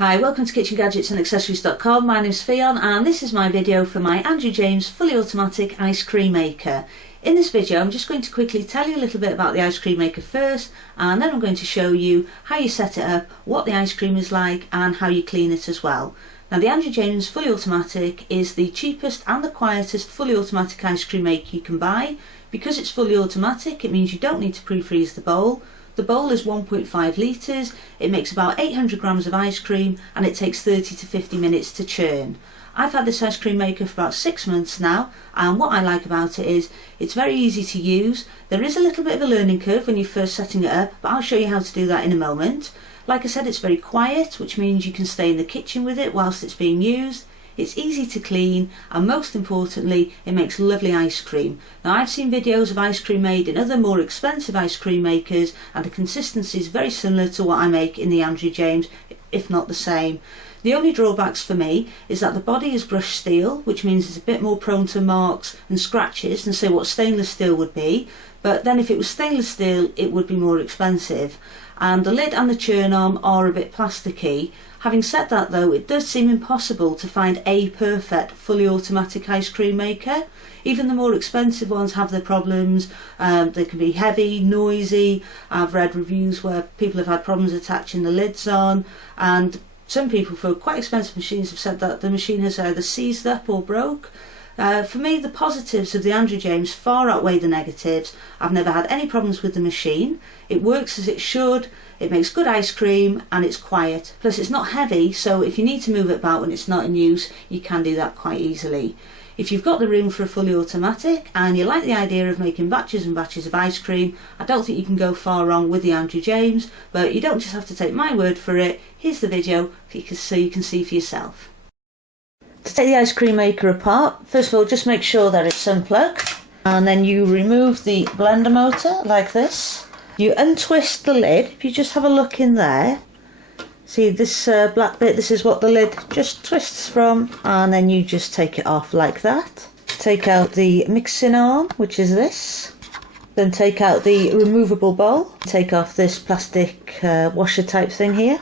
Hi, welcome to kitchengadgetsанdaccessories.com. My name's Fionn and this is my video for my Andrew James fully automatic ice cream maker. In this video I'm just going to quickly tell you a little bit about the ice cream maker first, and then I'm going to show you how you set it up, what the ice cream is like and how you clean it as well. Now the Andrew James fully automatic is the cheapest and the quietest fully automatic ice cream maker you can buy. Because it's fully automatic it means you don't need to pre-freeze the bowl. The bowl is 1.5 litres, it makes about 800 grams of ice cream and it takes 30 to 50 minutes to churn. I've had this ice cream maker for about 6 months now, and what I like about it is it's very easy to use. There is a little bit of a learning curve when you're first setting it up, but I'll show you how to do that in a moment. Like I said, it's very quiet, which means you can stay in the kitchen with it whilst it's being used. It's easy to clean, and most importantly it makes lovely ice cream. Now I've seen videos of ice cream made in other more expensive ice cream makers and the consistency is very similar to what I make in the Andrew James, if not the same. The only drawbacks for me is that the body is brushed steel, which means it's a bit more prone to marks and scratches than say what stainless steel would be, but then if it was stainless steel it would be more expensive. And the lid and the churn arm are a bit plasticky. Having said that though, it does seem impossible to find a perfect fully automatic ice cream maker. Even the more expensive ones have their problems. They can be heavy, noisy. I've read reviews where people have had problems attaching the lids on, and some people for quite expensive machines have said that the machine has either seized up or broke. For me, the positives of the Andrew James far outweigh the negatives. I've never had any problems with the machine. It works as it should, it makes good ice cream and it's quiet. Plus it's not heavy, so if you need to move it about when it's not in use, you can do that quite easily. If you've got the room for a fully automatic and you like the idea of making batches and batches of ice cream, I don't think you can go far wrong with the Andrew James, but you don't just have to take my word for it. Here's the video so you can see for yourself. To take the ice cream maker apart, first of all just make sure that it's unplugged, and then you remove the blender motor like this. You untwist the lid. If you just have a look in there, see this black bit, this is what the lid just twists from, and then you just take it off like that. Take out the mixing arm, which is this, then take out the removable bowl, take off this plastic washer type thing here.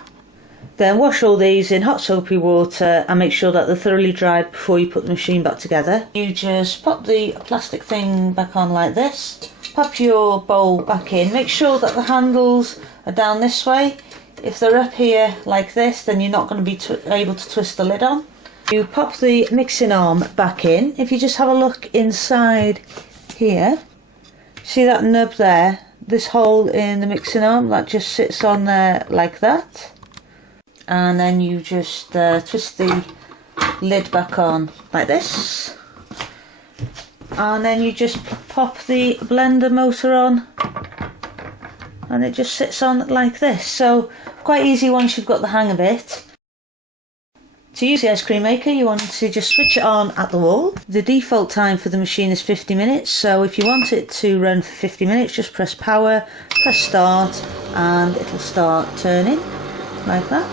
Then wash all these in hot soapy water and make sure that they're thoroughly dried before you put the machine back together. You just pop the plastic thing back on like this, pop your bowl back in, make sure that the handles are down this way. If they're up here like this, then you're not going to be able to twist the lid on. You pop the mixing arm back in. If you just have a look inside here, see that nub there, this hole in the mixing arm, that just sits on there like that. And then you just twist the lid back on like this, and then you just pop the blender motor on and it just sits on like this. So quite easy once you've got the hang of it. To use the ice cream maker you want to just switch it on at the wall. The default time for the machine is 50 minutes, so if you want it to run for 50 minutes just press power, press start, and it'll start turning like that.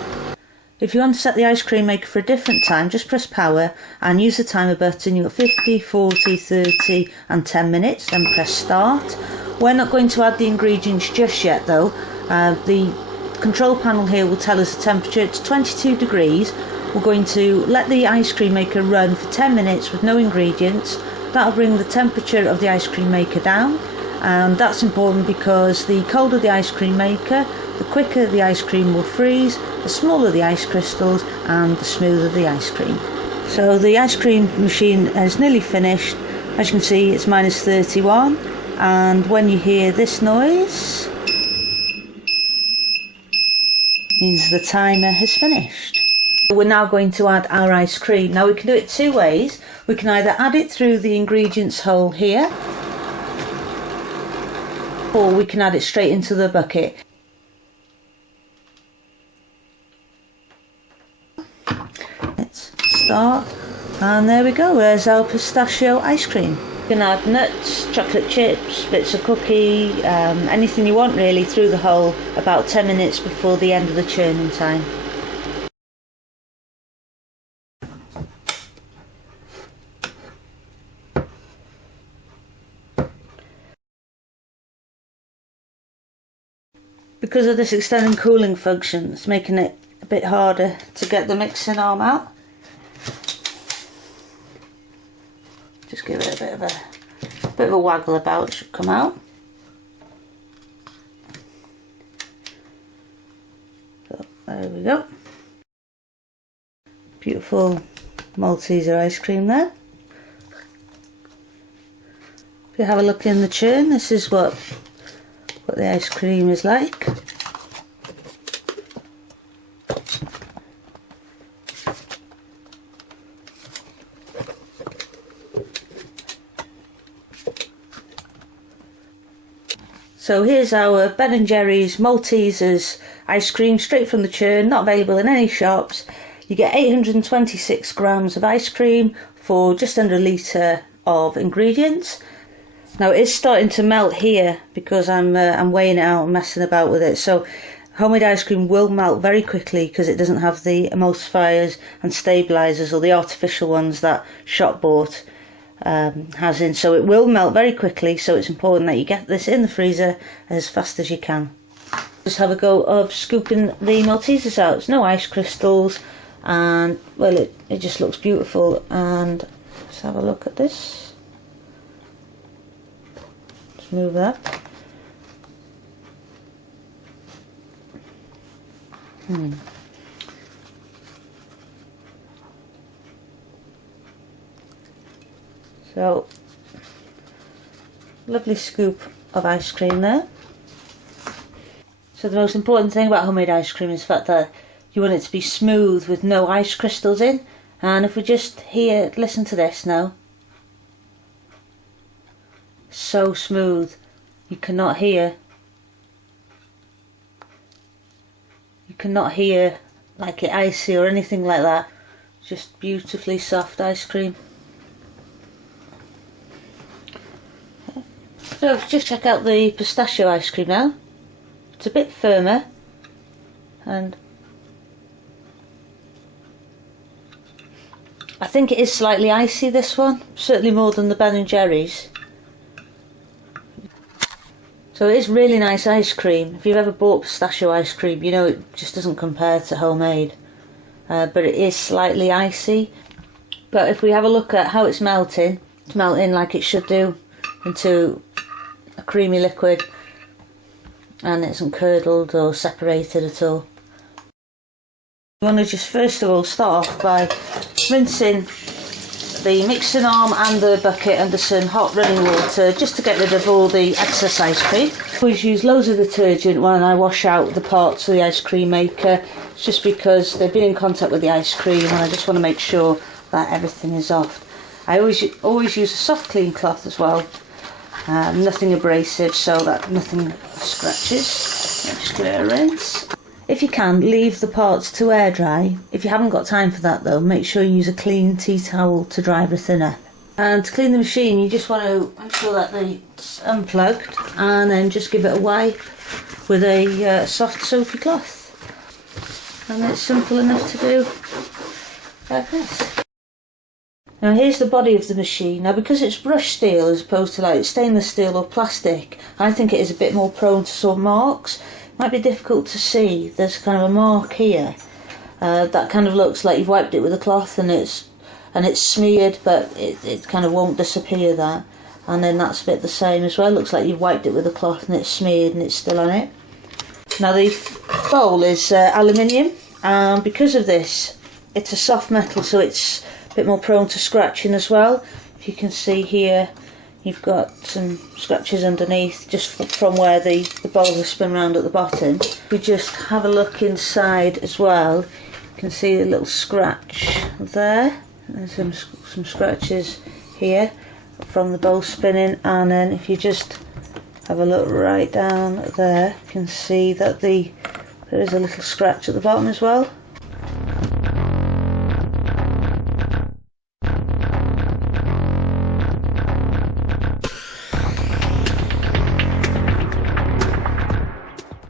If you want to set the ice cream maker for a different time, just press power and use the timer button. You've got 50, 40, 30 and 10 minutes, then press start. We're not going to add the ingredients just yet though. The control panel here will tell us the temperature. It's 22 degrees. We're going to let the ice cream maker run for 10 minutes with no ingredients. That'll bring the temperature of the ice cream maker down, and that's important because the colder the ice cream maker, the quicker the ice cream will freeze, the smaller the ice crystals and the smoother the ice cream. So the ice cream machine is nearly finished. As you can see it's minus 31, and when you hear this noise it means the timer has finished. We're now going to add our ice cream. Now we can do it two ways. We can either add it through the ingredients hole here, or we can add it straight into the bucket. Let's start, and there we go, there's our pistachio ice cream. You can add nuts, chocolate chips, bits of cookie, anything you want really through the hole about 10 minutes before the end of the churning time. Because of this extended cooling function, it's making it a bit harder to get the mixing arm out. Just give it a bit of a waggle about, it should come out. So, there we go. Beautiful Malteser ice cream there. If you have a look in the churn, this is what the ice cream is like. So here's our Ben & Jerry's Maltesers ice cream straight from the churn, not available in any shops. You get 826 grams of ice cream for just under a litre of ingredients. Now it is starting to melt here because I'm weighing it out and messing about with it. So homemade ice cream will melt very quickly because it doesn't have the emulsifiers and stabilisers or the artificial ones that shop bought has in. So it will melt very quickly, so it's important that you get this in the freezer as fast as you can. Just have a go of scooping the Maltesers out. There's no ice crystals, and well, it just looks beautiful. And let's have a look at this. Just move that. So, lovely scoop of ice cream there. So the most important thing about homemade ice cream is the fact that you want it to be smooth with no ice crystals in. And if we just listen to this now. So smooth. You cannot hear like it icy or anything like that. Just beautifully soft ice cream. So just check out the pistachio ice cream now. It's a bit firmer, and I think it is slightly icy, this one, certainly more than the Ben & Jerry's. So it is really nice ice cream. If you've ever bought pistachio ice cream, you know it just doesn't compare to homemade, but it is slightly icy. But if we have a look at how it's melting like it should do into a creamy liquid, and it isn't curdled or separated at all. You want to just first of all start off by rinsing the mixing arm and the bucket under some hot running water just to get rid of all the excess ice cream. I always use loads of detergent when I wash out the parts of the ice cream maker. It's just because they've been in contact with the ice cream and I just want to make sure that everything is off. I always use a soft clean cloth as well. Nothing abrasive so that nothing scratches. Just give it a rinse. If you can, leave the parts to air dry. If you haven't got time for that though, make sure you use a clean tea towel to dry everything up. And to clean the machine, you just want to make sure that it's unplugged and then just give it a wipe with a soft soapy cloth. And it's simple enough to do like this. Now here's the body of the machine. Now because it's brushed steel as opposed to like stainless steel or plastic, I think it is a bit more prone to some marks. It might be difficult to see. There's kind of a mark here that kind of looks like you've wiped it with a cloth and it's smeared, but it kind of won't disappear that. And then that's a bit the same as well. Looks like you've wiped it with a cloth and it's smeared and it's still on it. Now the bowl is aluminium, and because of this, it's a soft metal, so it's a bit more prone to scratching as well. If you can see here, you've got some scratches underneath just from where the bowl has spun round at the bottom. If we just have a look inside as well, you can see a little scratch there. There's some scratches here from the bowl spinning, and then if you just have a look right down there, you can see that there is a little scratch at the bottom as well.